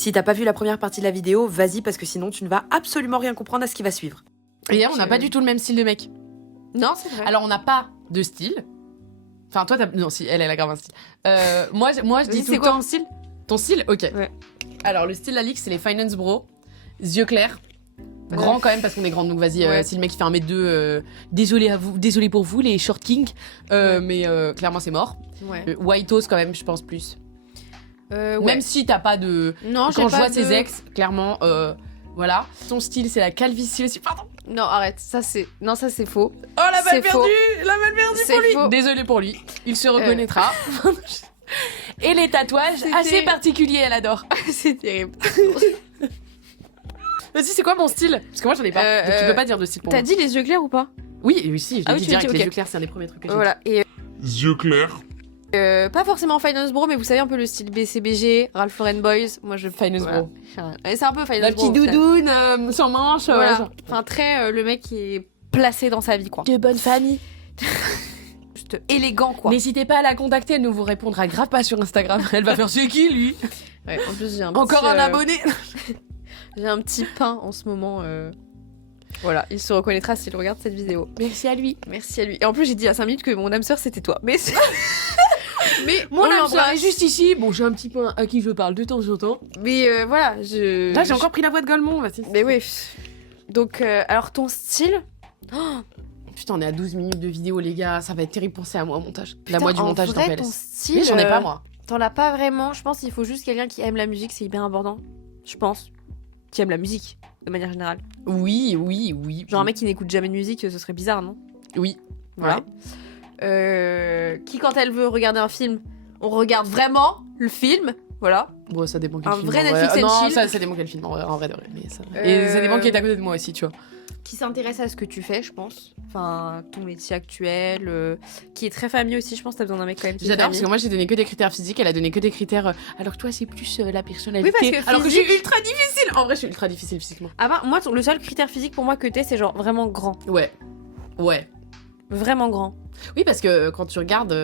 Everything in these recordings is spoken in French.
Si t'as pas vu la première partie de la vidéo, vas-y parce que sinon tu ne vas absolument rien comprendre à ce qui va suivre. Et on n'a pas du tout le même style de mec. Non, c'est vrai. Alors, on n'a pas de style. Enfin, toi, t'as... Non, si, elle a grave un style. Moi, je dis tout c'est le quoi temps... mon style? Ton style? Ok. Ouais. Alors, le style d'Alix, c'est les finance bros. Yeux clairs. Grand quand même, parce qu'on est grande. Donc, vas-y, Ouais. si le mec il fait 1m2, désolé pour vous, les short kings. Mais clairement, c'est mort. Ouais. Whiteos, quand même, je pense plus. Ouais. Même si t'as pas de... Non, j'ai Quand je pas vois de... ses ex, clairement, voilà. Son style, c'est la calvitie aussi. Pardon. Non, arrête, ça c'est... Non, ça c'est faux. Oh, la C'est balle perdue. La balle perdue C'est pour lui. faux. Désolé pour lui. Il se reconnaîtra. Et les tatouages, C'était- assez particuliers, elle adore. C'est terrible. Vas-y, c'est quoi mon style? Parce que moi, j'en ai pas. Donc, tu peux pas dire de style pour moi. T'as dit les yeux clairs ou pas? Oui, oui, si, je l'ai Ah oui, dit tu l'as direct. dit, Les ok. yeux clairs, c'est un des premiers trucs que j'ai Voilà, et Yeux clairs. pas forcément Finance Bro, mais vous savez un peu le style BCBG, Ralph Lauren Boys. Moi, je... dit. Finance voilà. bro. Et c'est un peu Finance La Bro. petite au final. doudoune, sans manche. Voilà. genre. Enfin, très le mec qui est placé dans sa vie, quoi. De bonne famille. Juste élégant, quoi. N'hésitez pas à la contacter, elle ne vous répondra grave pas sur Instagram. Elle va faire c'est qui lui? Ouais, en plus, j'ai un Encore petit, un abonné. J'ai un petit pain en ce moment. Voilà, il se reconnaîtra s'il regarde cette vidéo. Merci à lui. Merci à lui. Et en plus, j'ai dit à 5 minutes que mon âme sœur, c'était toi. Mais mais Mon on âme sœur l'embrasse. est juste ici. Bon, j'ai un petit peu à qui je parle de temps en temps. Mais voilà, je... Là, j'ai encore pris la voix de Golemont, vas-y. Mais oui. Donc, alors ton style... Putain, on est à 12 minutes de vidéo, les gars. Ça va être terrible, pensez à moi au montage. La Putain, moi du en montage vrai, dans ton PLS. style... Mais j'en ai pas, moi. T'en as pas vraiment. Je pense qu'il faut juste quelqu'un qui aime la musique, c'est hyper important. Je pense. Qui aime la musique, de manière générale. Oui. Genre un mec qui n'écoute jamais de musique, ce serait bizarre, non? Oui. Voilà. Qui, quand elle veut regarder un film, on regarde vraiment le film. Voilà. Bon, ça dépend quel Un film. vrai en Netflix and Non, chill. ça dépend quel film, en vrai de vrai. Mais ça... Et ça dépend qui est à côté de moi aussi, tu vois. Qui s'intéresse à ce que tu fais, je pense. Enfin, ton métier actuel. Qui est très famille aussi, je pense. T'as besoin d'un mec quand même qui est J'adore parce famille. que moi j'ai donné que des critères physiques, elle a donné que des critères. Alors que toi c'est plus la personnalité. Oui, parce que alors que je physique- suis ultra difficile. En vrai, je suis ultra difficile physiquement. Ah bah, moi, le seul critère physique pour moi que t'es, c'est genre vraiment grand. Ouais. Vraiment grand. Oui, parce que quand tu regardes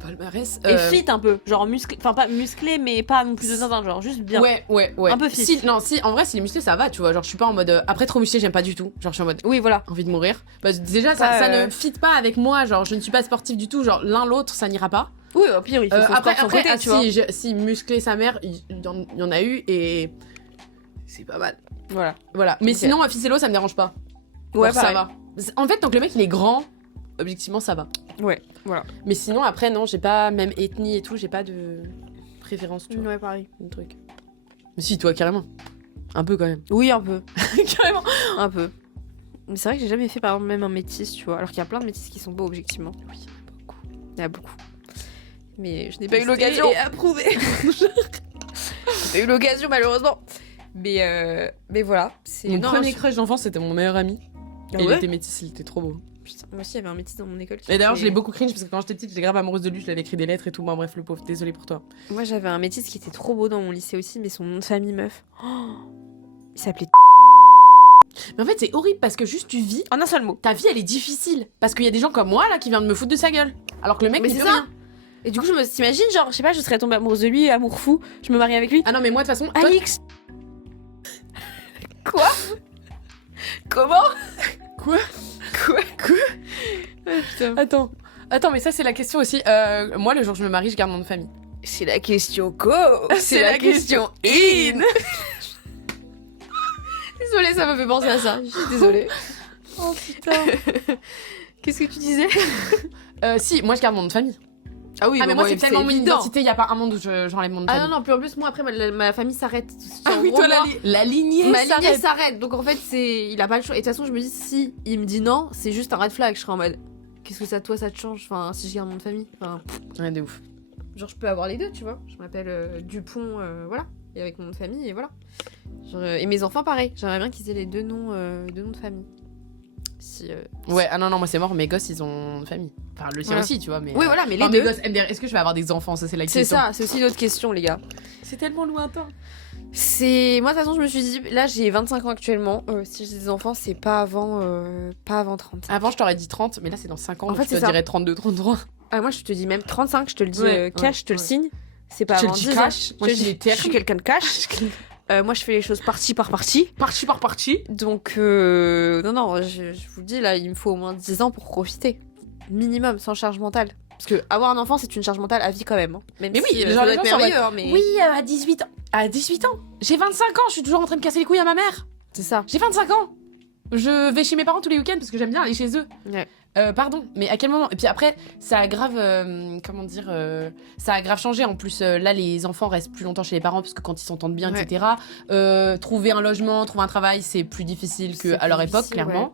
palmarès. Et fit un peu. Genre musclé. Enfin, pas musclé, mais pas non plus de zinzin. Genre juste bien. Ouais. Un peu fit. Si, non, si, en vrai, si les musclés ça va, tu vois. Genre, je suis pas en mode. Après, trop musclé, j'aime pas du tout. Genre, je suis en mode. Oui, voilà. Envie de mourir. Bah, déjà, Pas, ça ne fit pas avec moi. Genre, je ne suis pas sportive du tout. Genre, l'un l'autre, ça n'ira pas. Oui, au pire, il faut son Après, sport de son côté, ah, tu vois. si musclé sa mère, il y en a eu et. C'est pas mal. Voilà. Voilà. Mais Ok. sinon, ficello, ça me dérange pas. Ouais, Genre, ça pareil. va. En fait, tant que le mec il est grand, objectivement, ça va. Ouais, voilà. Mais sinon, après, non, j'ai pas, même ethnie et tout, j'ai pas de préférence, tu vois, Ouais, pareil. un truc. Mais si, toi, carrément. Un peu quand même. Oui, un peu. Carrément. Un peu. Mais c'est vrai que j'ai jamais fait, par exemple, même un métis, tu vois. Alors qu'il y a plein de métis qui sont beaux, objectivement. Oui, beaucoup. Il y en a beaucoup. Mais je n'ai pas eu Testé l'occasion. et approuvé. J'ai pas eu l'occasion, malheureusement. Mais voilà. C'est Mon non, premier je- crush d'enfance, c'était mon meilleur ami. Ah Et il ouais était métis, il était trop beau. Putain, moi aussi, il y avait un métis dans mon école. Et d'ailleurs, je l'ai était- beaucoup cringe parce que quand j'étais petite, j'étais grave amoureuse de lui, je lui avais écrit des lettres et tout. Bon, bref, le pauvre, désolé pour toi. Moi, j'avais un métis qui était trop beau dans mon lycée aussi, mais son nom de famille, meuf. Oh, il s'appelait. Mais en fait, c'est horrible parce que juste tu vis. En un seul mot. Ta vie, elle est difficile. Parce qu'il y a des gens comme moi, là, qui viennent de me foutre de sa gueule. Alors que le mec, Mais il c'est fait ça. rien. Et du coup, t'imagines, genre, je sais pas, je serais tombée amoureuse de lui, amour fou, je me marie avec lui. Ah non, mais moi, de toute façon. toi- Alix. Quoi? Comment? Quoi? Putain. Attends, mais ça, c'est la question aussi. Moi, le jour où je me marie, je garde mon nom de famille. C'est la question co. C'est la question in. Désolée, ça m'a fait penser à ça. Je suis désolée. Oh putain. Qu'est-ce que tu disais? Si, moi, je garde mon nom de famille. Ah oui, Ah, mais moi, c'est tellement mon identité, il y a pas un monde où j'enlève mon nom de Ah famille. non, puis en plus, moi, après, ma famille s'arrête. Ah oui, En toi, gros, moi, la lignée ma lignée s'arrête. s'arrête. Donc en fait, il a pas le choix. Et de toute façon, je me dis, si il me dit non, c'est juste un red flag. Je serai en mode, qu'est-ce que ça, toi, ça te change? Enfin, si je garde mon nom de famille. Enfin, Ouais, de ouf. genre, je peux avoir les deux, tu vois. Je m'appelle Dupont, voilà. Et avec mon nom de famille, et voilà. Genre, et mes enfants, pareil. J'aimerais bien qu'ils aient les deux noms de famille. Si, Ouais, ah non, moi, c'est mort, mes gosses, ils ont une famille. Enfin, le sien Voilà. aussi, tu vois, mais. Oui, voilà, mais les Enfin, deux. mes gosses, MDR, est-ce que je vais avoir des enfants? Ça, c'est la C'est question. ça, c'est aussi une autre question, les gars. C'est tellement lointain. C'est moi de toute façon je me suis dit là j'ai 25 ans actuellement si j'ai des enfants c'est pas avant 30. Avant, je t'aurais dit 30, mais là, c'est dans 5 ans. En Donc fait, je te c'est ça. dirais 32, 33. Ah moi je te dis même 35, je te le dis Ouais, cash, je te le ouais. signe. c'est pas Je avant le dis 10 ans. cash, moi je dis les je termes. suis quelqu'un de cash. Moi, je fais les choses partie par partie. Parti par parti. Donc, non, je vous le dis, là, il me faut au moins 10 ans pour profiter. Minimum, sans charge mentale. Parce que avoir un enfant, c'est une charge mentale à vie quand même. Hein. Même Mais si, oui, ça genre, doit les être gens sont en merveilleux, hein, mais... Oui, à 18 ans. À 18 ans. J'ai 25 ans, je suis toujours en train de casser les couilles à ma mère. C'est ça. J'ai 25 ans. Je vais chez mes parents tous les week-ends parce que j'aime bien aller chez eux. Ouais. Pardon, mais à quel moment? Et puis après, ça a grave, ça a grave changé. En plus, là, les enfants restent plus longtemps chez les parents parce que quand ils s'entendent bien, Ouais. etc. Trouver un logement, trouver un travail, c'est plus difficile C'est qu'à leur plus époque, difficile, clairement.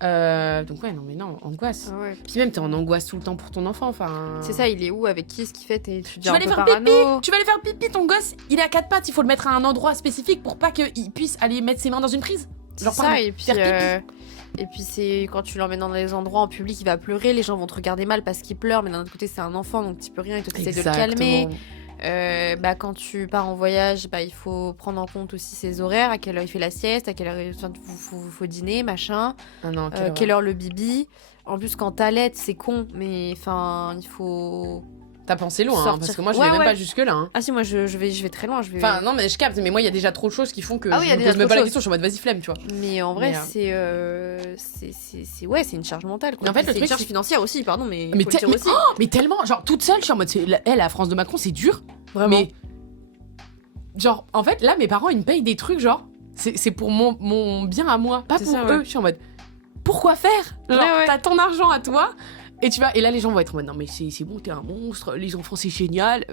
Donc ouais, non, angoisse. Ah ouais. Puis même, t'es en angoisse tout le temps pour ton enfant, enfin... C'est ça, il est où? Avec qui? Est-ce qu'il fait? Tu Tu deviens vas un aller peu faire parano. pipi, tu vas aller faire pipi, ton gosse, il est à quatre pattes, il faut le mettre à un endroit spécifique pour pas qu'il puisse aller mettre ses mains dans une prise. C'est Genre, ça, pardon, et puis... faire pipi. Et puis c'est quand tu l'emmènes dans des endroits en public, il va pleurer, les gens vont te regarder mal parce qu'il pleure, mais d'un autre côté c'est un enfant donc tu peux rien et toi t'essaies de le calmer. Quand tu pars en voyage, il faut prendre en compte aussi ses horaires, à quelle heure il fait la sieste, à quelle heure il faut dîner, machin, Ah non, quelle heure le bibi. En plus quand t'allaites c'est con, mais enfin il faut... T'as pensé loin, hein, sortir. parce que moi je Ouais, vais même ouais. pas jusque là. Hein. Ah si moi je vais très loin, Enfin non mais je capte, mais moi il y a déjà trop de choses qui font que Ah oui, il y a je me déjà pose même trop pas de la choses. question, je suis en mode vas-y flemme, tu vois. Mais en vrai, Mais, c'est une charge mentale. Quoi. Mais en fait, le c'est une truc, charge c'est- financière aussi, pardon, mais, Mais, faut le dire mais- aussi. mais tellement, genre toute seule, je suis en mode la France de Macron, c'est dur. Vraiment. Mais genre en fait là mes parents ils me payent des trucs genre c'est pour mon bien à moi, pas C'est pour ça, eux. ouais. Je suis en mode pourquoi faire? Genre Ouais. t'as ton argent à toi et tu vas et là les gens vont être en mode non mais c'est bon, t'es un monstre, les enfants c'est génial.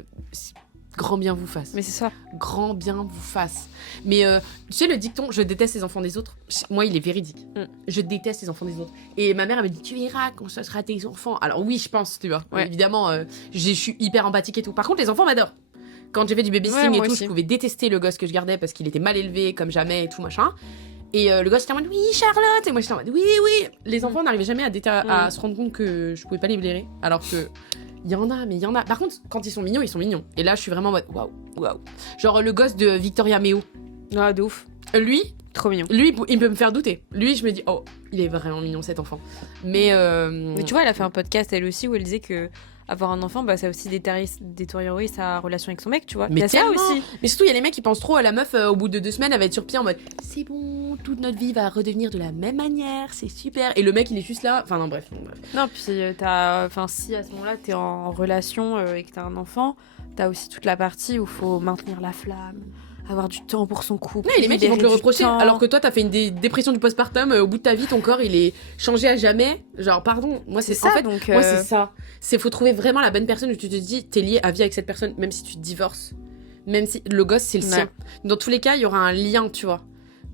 Grand bien vous fasse. Mais c'est ça. Grand bien vous fasse. Mais tu sais le dicton, je déteste les enfants des autres. Moi, il est véridique. Mm. Je déteste les enfants des autres. Et ma mère, elle me dit, tu verras quand ça sera tes enfants. Alors oui, je pense, tu vois. Ouais. Évidemment, je suis hyper empathique et tout. Par contre, les enfants m'adorent. Quand j'ai fait du babysitting Ouais, et moi tout, aussi. je pouvais détester le gosse que je gardais parce qu'il était mal élevé comme jamais et tout machin. Et le gosse était en mode, oui, Charlotte. Et moi, j'étais en mode, oui. Les enfants n'arrivaient jamais à se rendre compte que je pouvais pas les blairer. Alors que il y en a, mais il y en a. Par contre, quand ils sont mignons, ils sont mignons. Et là, je suis vraiment en mode, waouh. Genre le gosse de Victoria Meo. Ah, de ouf. Lui, Trop mignon. il peut me faire douter. Lui, je me dis, oh, il est vraiment mignon cet enfant. Mais Mais tu vois, elle a fait un podcast elle aussi où elle disait que avoir un enfant, ça a aussi détériorer sa relation avec son mec, tu vois. Mais il y a ça tellement. aussi. Mais surtout, il y a les mecs qui pensent trop à la meuf au bout de 2 semaines, elle va être sur pied en mode c'est bon, toute notre vie va redevenir de la même manière, c'est super. Et le mec, il est juste là. Enfin, non, bref. Non, puis si à ce moment-là, t'es en relation et que t'as un enfant, t'as aussi toute la partie où faut maintenir la flamme, avoir du temps pour son couple. Ouais, et les mecs, ils vont te le libérer du reprocher. temps. Alors que toi, t'as fait une dépression du postpartum, au bout de ta vie, ton corps, il est changé à jamais. Genre, pardon, moi, c'est c'est ça, en fait, donc. moi, c'est ça. C'est faut trouver vraiment la bonne personne où tu te dis, t'es lié à vie avec cette personne, même si tu te divorces. Même si le gosse, c'est le Ouais. sien. Dans tous les cas, il y aura un lien, tu vois.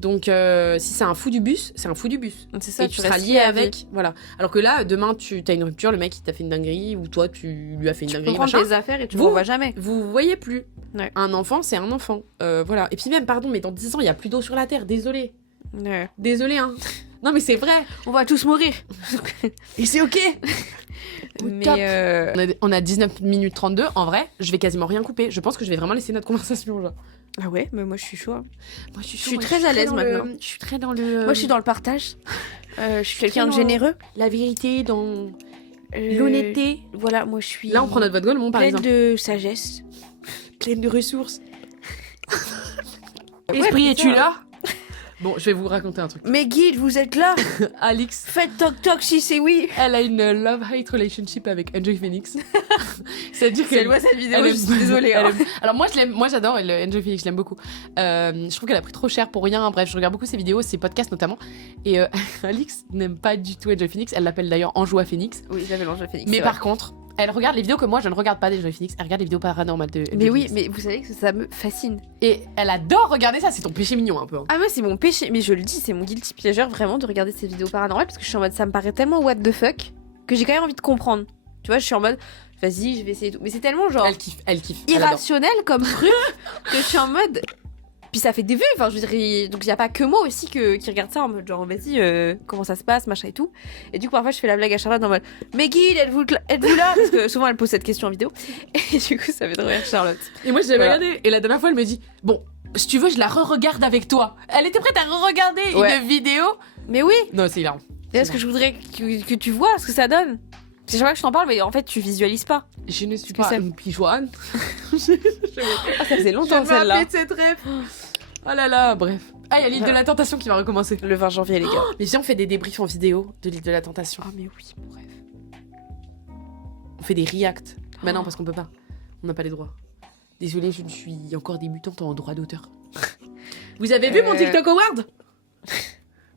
Donc, si c'est un fou du bus, c'est un fou du bus. C'est ça, Et tu seras restes lié à vie. avec. Voilà. Alors que là, demain, tu as une rupture, le mec, il t'a fait une dinguerie, ou toi, tu lui as fait une Tu peux dinguerie, prendre machin. tes affaires et tu Vous- ne revois jamais. Vous voyez plus. Ouais. Un enfant, c'est un enfant. Voilà. Et puis même, pardon, mais dans 10 ans, il y a plus d'eau sur la terre. Désolé. Ouais. Désolé, hein. Non, mais c'est vrai. On va tous mourir. Et c'est ok. Mais Top. On a 19 minutes 32. En vrai, je vais quasiment rien couper. Je pense que je vais vraiment laisser notre conversation, genre. Ah ouais, mais moi je suis chaud. Moi, je suis, Je suis très à l'aise maintenant. Je suis très dans le. Moi je suis dans le partage. Je suis quelqu'un de dans- généreux. la vérité, dans Euh, l'honnêteté. Voilà, moi je suis. Là, on prend notre vote Golemont, par pleine exemple. de sagesse. Pleine de ressources. Ouais, Esprit, putain. es-tu là? Bon, je vais vous raconter un truc. Mais guide, vous êtes là. Alix, Faites toc toc si c'est oui. elle a une love-hate relationship avec Enjoy Phoenix. C'est-à-dire Si elle qu'elle voit cette vidéo, elle je aime- suis désolée. elle hein. aime- Alors moi je l'aime, moi j'adore Enjoy Phoenix, je l'aime beaucoup. Je trouve qu'elle a pris trop cher pour rien. Bref, je regarde beaucoup ses vidéos, ses podcasts notamment. Et Alix n'aime pas du tout Enjoy Phoenix. Elle l'appelle d'ailleurs Anjoua Phoenix. Oui, j'avais l'ange Phoenix. Mais c'est par contre, elle regarde les vidéos que moi je ne regarde pas d'Enjoy Phoenix. Elle regarde les vidéos paranormales de vrai. Enjoy Mais oui, Phoenix. mais vous savez que ça me fascine. Et elle adore regarder ça. C'est ton péché mignon un peu. Hein. Ah ouais, c'est mon péché. Mais je le dis, c'est mon guilty pleasure vraiment de regarder ces vidéos paranormales parce que je suis en mode ça me paraît tellement what the fuck que j'ai quand même envie de comprendre. Tu vois, je suis en mode vas-y, je vais essayer tout. Mais c'est tellement genre Elle kiffe, elle kiffe. Elle adore. irrationnel comme truc que je suis en mode. Puis ça fait des vues, enfin je veux dire, donc il y a pas que moi aussi qui regarde ça en mode genre vas-y, comment ça se passe, machin et tout. Et du coup parfois je fais la blague à Charlotte en mode mais Guy, êtes-vous là? Parce que souvent elle pose cette question en vidéo. Et du coup ça fait trop rire Charlotte. Et moi je l'avais Voilà. regardé. Et la dernière fois elle me dit bon, si tu veux je la re-regarde avec toi. Elle était prête à re-regarder Ouais. une vidéo. Mais oui, Non c'est hilarant. et est-ce que je voudrais que tu vois ce que ça donne? C'est chaque fois que je t'en parle, mais en fait, tu visualises pas. Je ne suis que pas c'est. une pigeonne. Ah, ça faisait longtemps Je me celle-là. rappelais de cette rêve. Oh là là, bref. Ah, il y a l'île de la tentation qui va recommencer. Le 20 janvier, les gars. Mais si on fait des débriefs en vidéo de l'île de la tentation. Ah, mais oui, mon rêve. On fait des reacts. Bah non, parce qu'on peut pas. On n'a pas les droits. Désolée, je ne suis encore débutante en droit d'auteur. Vous avez vu mon TikTok Award?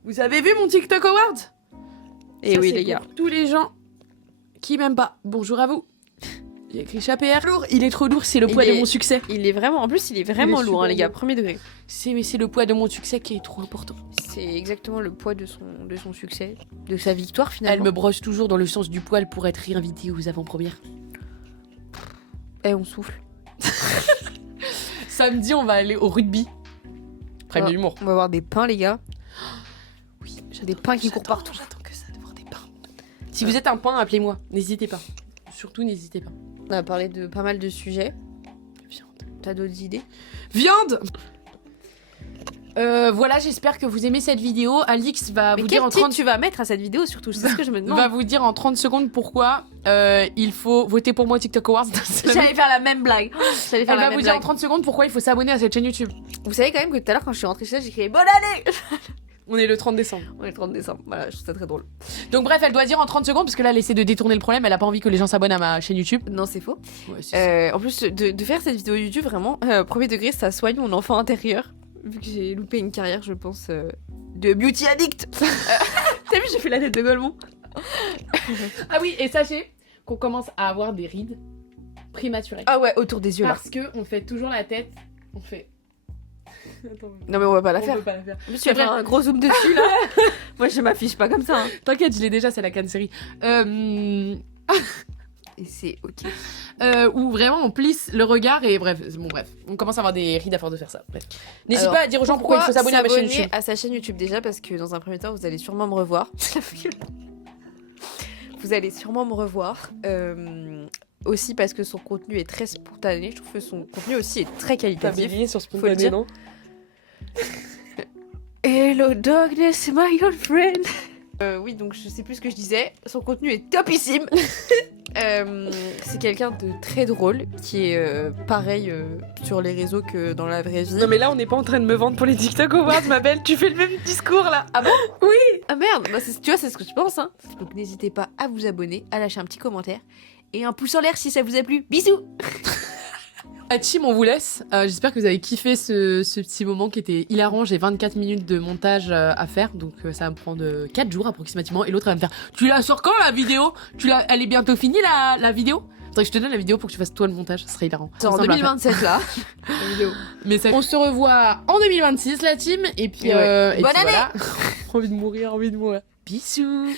Vous avez vu mon TikTok Award? Et Ça, oui, c'est les gars. pour tous les gens qui m'aiment pas. Bonjour à vous. Il y a écrit CHPR. Lourd, il est trop lourd, c'est le poids de mon succès. Il est vraiment, en plus, il est vraiment Il est lourd, hein, super les gars, lourd. premier degré. C'est le poids de mon succès qui est trop important. C'est exactement le poids de son succès, de sa victoire finalement. Elle me brosse toujours dans le sens du poil pour être réinvitée aux avant-premières. Et on souffle. Samedi, on va aller au rugby. Premier Ah. humour. On va voir des pains, les gars. Oui, Des pains qui courent partout. J'attends que ça de voir des pains. Si vous êtes un pain, appelez-moi. N'hésitez pas. Surtout, n'hésitez pas. On a parlé de pas mal de sujets. Viande. T'as d'autres idées? Viande. Voilà, j'espère que vous aimez cette vidéo. Alix va Mais vous quel dire en titre 30 tu vas mettre à cette vidéo surtout? C'est ce que je me demande. va vous dire en 30 secondes pourquoi il faut voter pour moi au TikTok Awards. J'allais faire la même blague. J'allais faire Elle la va même vous dire en blague. 30 secondes pourquoi il faut s'abonner à cette chaîne YouTube. Vous savez quand même que tout à l'heure quand je suis rentrée chez elle, j'ai crié bonne année. On est le 30 décembre. On est le 30 décembre. Voilà, je trouve ça très drôle. Donc bref, elle doit dire en 30 secondes parce que là elle essaie de détourner le problème, elle a pas envie que les gens s'abonnent à ma chaîne YouTube. Non, c'est faux. Ouais, c'est En plus de faire cette vidéo YouTube, vraiment, premier degré, ça soigne mon enfant intérieur. Vu que j'ai loupé une carrière, je pense, de beauty addict. T'as vu, j'ai fait la tête de Golemont. Ah oui, et sachez qu'on commence à avoir des rides prématurées. Ah ouais, autour des yeux là. Parce que on fait toujours la tête, on fait. Attends, Non mais on va pas la on faire. peut pas la faire. Je me suis fait un gros zoom dessus là. Moi je m'affiche pas comme ça. Hein. T'inquiète, je l'ai déjà, c'est la canne série. Et c'est ok. Où vraiment on plisse le regard et bref, bon bref, on commence à avoir des rides à force de faire ça. Bref. N'hésite Alors, pas à dire aux gens pourquoi il faut s'abonner à ma chaîne YouTube. à sa chaîne YouTube déjà parce que dans un premier temps vous allez sûrement me revoir. Vous allez sûrement me revoir. Aussi parce que son contenu est très spontané. Je trouve que son contenu aussi est très qualitatif. sur Faut le dire. Hello darkness, my old friend. Oui, donc je sais plus ce que je disais. Son contenu est topissime. C'est quelqu'un de très drôle qui est pareil sur les réseaux que dans la vraie vie. Non mais là on n'est pas en train de me vendre pour les TikTok Awards, ma belle, tu fais le même discours là. Ah bon? Oui. Ah merde, bah, tu vois, c'est ce que je pense. Hein. Donc n'hésitez pas à vous abonner, à lâcher un petit commentaire et un pouce en l'air si ça vous a plu. Bisous. À team, on vous laisse. J'espère que vous avez kiffé ce petit moment qui était hilarant. J'ai 24 minutes de montage à faire, donc ça va me prendre 4 jours approximativement. Et l'autre, elle va me faire « Tu la sors quand la vidéo? Elle est bientôt finie la vidéo ?» Faudrait que je te donne la vidéo pour que tu fasses toi le montage, ce serait hilarant. C'est en Simple à faire. 2027 là. La vidéo. Mais on se revoit en 2026 la team. Et puis, Et ouais. et Bonne puis année. voilà. Envie de mourir. Bisous.